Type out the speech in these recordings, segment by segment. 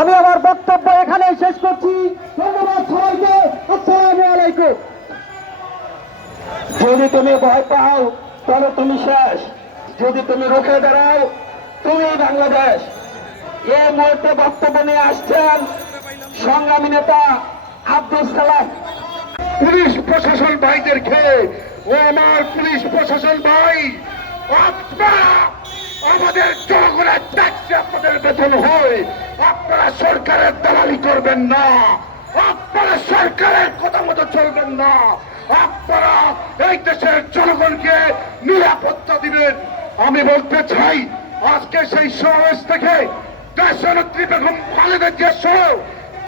আমি আমার বক্তব্য এখানেই শেষ করছি। ধন্যবাদ সবাইকে। আসসালামু আলাইকুম। যদি তুমি ভয় পাও, তাহলে তুমি শেষ। যদি তুমি রুখে দাঁড়াও, তুমি বাংলাদেশ। এই মুহূর্তে বক্তব্য নিয়ে আসছেন সংগ্রামী নেতা আব্দুল সালাম। পুলিশ প্রশাসন ভাইদেরকে ও আমার পুলিশ প্রশাসন ভাই আমাদের জনগণের ট্যাক্সে আপনাদের বেতন হয়। সরকারের দালালি করবেন না। আপনারা সরকারের কথা মতো চলবেন না। আপনারা এই দেশের জনগণকে নিরাপত্তা দিবেন। আমি বলতে চাই, আজকে সেই সমাবেশ থেকে দেশনেত্রী বেগম খালেদা জিয়া সহ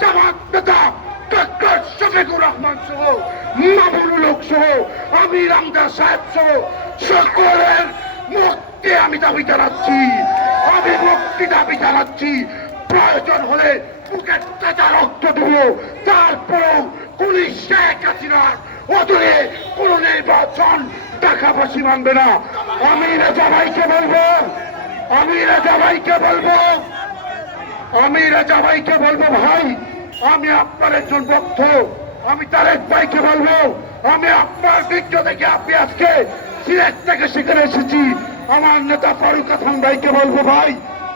জামাত নেতা ডক্টর শফিকুর রহমান সহ, মামুনুল হক সহ, আমির আমদার সাহেব সহ, সকলের মুক্তি আমি দাবি জানাচ্ছি। আমি মুক্তি দাবি জানাচ্ছি। প্রয়োজন হলে বুকের তাজা রক্ত দেব তারপরেও পুলিশ শেখ হাসিনার অদূরে কোন নির্বাচন টাকাবাসী মানবে না। আমি রাজা ভাইকে বলব। আমি রাজা ভাইকে বলব। আমি রাজা ভাইকে বলব, ভাই, আমি আপনার একজন ভক্ত। আমি তারেক ভাইকে বলব। আমি আপনার ভিডিও থেকে আপনি আজকে সিলেট থেকে সেখানে এসেছি। আমার নেতা ফারুক হাসান ভাইকে বলব, ভাই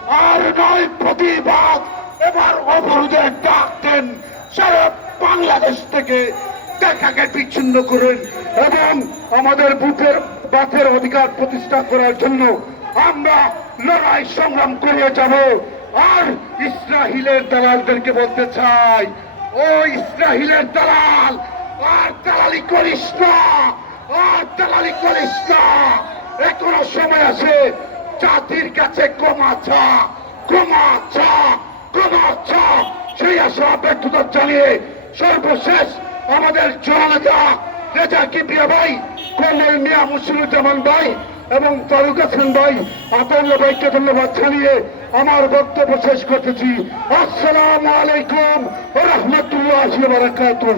আর নয় প্রতিবাদ। এবার অবরোধের ডাক দেন সারা বাংলাদেশ থেকে দেখাকে বিচ্ছিন্ন করুন এবং আমাদের বুথের বাথের অধিকার প্রতিষ্ঠা করার জন্য আমরা লড়াই সংগ্রাম করে যাব। আর ইসরাহিলের দালালদেরকে বলতে চাই, ও ইসরাহিলের দালাল, আর দালালি করিস না, আর দালালি করিস না। এখনও সময় আছে জাতির কাছে ক্ষমা চা ক্ষমা চা ক্ষমা চা সেই আশা ব্যর্থতা জানিয়ে সর্বশেষ আমাদের জননেতা রেজা কিবরিয়া ভাই, কর্নেল মিয়া মুসিরুজ্জামান ভাই এবং তারুক হাসান ভাই আতল্য ভাইকে ধন্যবাদ জানিয়ে আমার বক্তব্য শেষ করতেছি। আসসালামু আলাইকুম রহমতুল্লাহ বারাকাতুহ।